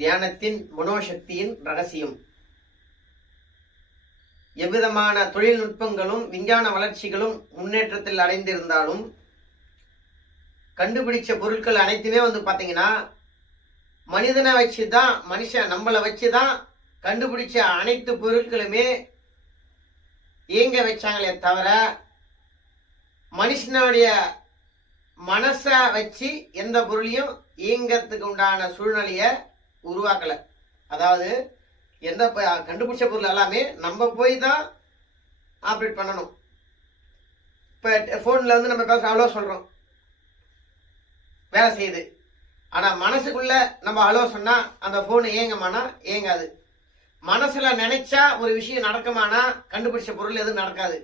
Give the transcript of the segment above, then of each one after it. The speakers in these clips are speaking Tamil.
தியானத்தின் மனோசக்தியின் ரகசியம். எவ்விதமான தொழில்நுட்பங்களும் விஞ்ஞான வளர்ச்சிகளும் முன்னேற்றத்தில் அடைந்திருந்தாலும் கண்டுபிடிச்ச பொருட்கள் அனைத்துமே வந்து பார்த்தீங்கன்னா மனிதனை வச்சு தான் மனுஷன் நம்மளை வச்சு தான் கண்டுபிடிச்ச அனைத்து பொருட்களுமே இயங்க வச்சாங்களே தவிர மனுஷனுடைய மனசை வச்சு எந்த பொருளையும் இயங்கிறதுக்கு உண்டான சூழ்நிலையை உருவாக்கல. அதாவது எந்த கண்டுபிடிச்ச பொருள் எல்லாமே நம்ம போய் தான் ஆப்ரேட் பண்ணணும். இப்போ ஃபோனில் வந்து நம்ம பேச அவ்வளோ சொல்கிறோம் வேலை செய்யுது. ஆனால் மனசுக்குள்ள நம்ம அலோ சொன்னால் அந்த ஃபோனு ஏங்கமானா ஏங்காது மனசில் நினைச்சா ஒரு விஷயம் நடக்குமானா கண்டுபிடிச்ச பொருள் எதுவும் நடக்காது.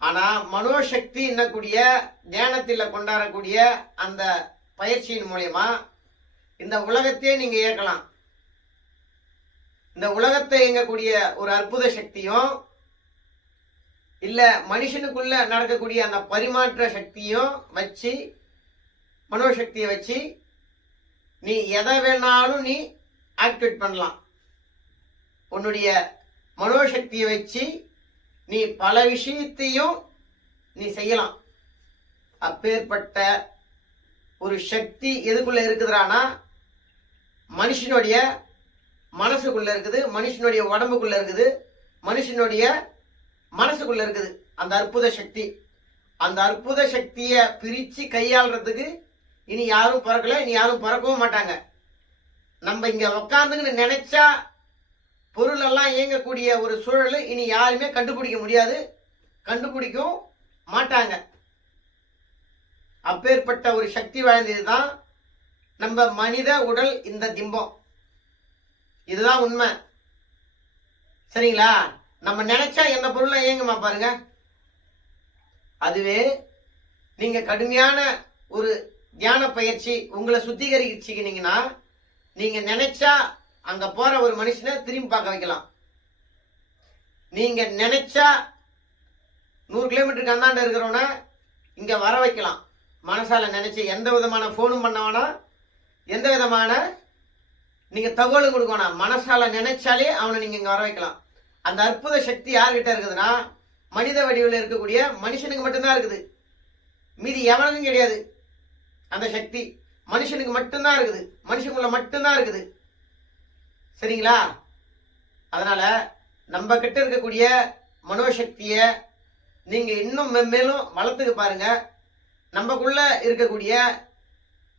ஆனால் மனோசக்தி என்னக்கூடிய தியானத்தில் கொண்டாடக்கூடிய அந்த பயிற்சியின் மூலயமா இந்த உலகத்தையே நீங்க இயக்கலாம். இந்த உலகத்தை இயங்கக்கூடிய ஒரு அற்புத சக்தியும் இல்ல மனுஷனுக்குள்ள நடக்கக்கூடிய அந்த பரிமாற்ற சக்தியும் வச்சு மனோசக்தியை வச்சு நீ எதை வேணாலும் நீ ஆக்டிவேட் பண்ணலாம். உன்னுடைய மனோசக்தியை வச்சு நீ பல விஷயத்தையும் நீ செய்யலாம். அப்பேற்பட்ட ஒரு சக்தி எதுக்குள்ள இருக்குதுறானா மனுஷனுடைய மனசுக்குள்ளே இருக்குது மனுஷனுடைய உடம்புக்குள்ளே இருக்குது மனுஷனுடைய மனசுக்குள்ளே இருக்குது. அந்த அற்புத சக்தி. அந்த அற்புத சக்தியை பிரித்து கையாளுறதுக்கு இனி யாரும் பிறக்கல இனி யாரும் பிறக்கவும் மாட்டாங்க. நம்ம இங்கே உக்காந்துங்கன்னு நினைச்சா பொருளெல்லாம் இயங்கக்கூடிய ஒரு சூழலை இனி யாருமே கண்டுபிடிக்க முடியாது கண்டுபிடிக்கவும் மாட்டாங்க. அப்பேற்பட்ட ஒரு சக்தி வாய்ந்தது தான் நம்ம மனித உடல் இந்த திம்பம். இதுதான் உண்மை. சரிங்களா? நம்ம நினைச்சா எந்த பொருளும் இயங்குமா பாருங்க. அதுவே நீங்க கடுமையான ஒரு தியான பயிற்சி உங்களை சுத்திகரிச்சுக்கினீங்கன்னா நீங்க நினைச்சா அங்க போற ஒரு மனுஷனை திரும்பி பார்க்க வைக்கலாம். நீங்க நினைச்சா நூறு கிலோமீட்டருக்கு அந்தாண்ட இருக்கிறவன இங்க வர வைக்கலாம். மனசால நினைச்சு எந்த விதமான போனும் பண்ண வேணாம். எந்த விதமான? நீங்க தகவலும் கொடுக்கணும் மனசால நினைச்சாலே அவனை நீங்க இங்க வர வைக்கலாம். அந்த அற்புத சக்தி யார்கிட்ட இருக்குதுன்னா மனித வடிவில் இருக்கக்கூடிய மனுஷனுக்கு மட்டும்தான் இருக்குது. மீதி எவனுக்கும் கிடையாது. அந்த சக்தி மனுஷனுக்கு மட்டும்தான் இருக்குது. மனுஷனுக்குள்ள மட்டும்தான் இருக்குது. சரிங்களா? அதனால நம்ம கிட்ட இருக்கக்கூடிய மனோசக்திய நீங்க இன்னும் மென்மேலும் வளர்த்துக்க பாருங்க. நம்மக்குள்ள இருக்கக்கூடிய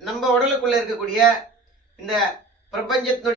நம்ம உடலுக்குள்ள இருக்கக்கூடிய இந்த பிரபஞ்சத்தினுடைய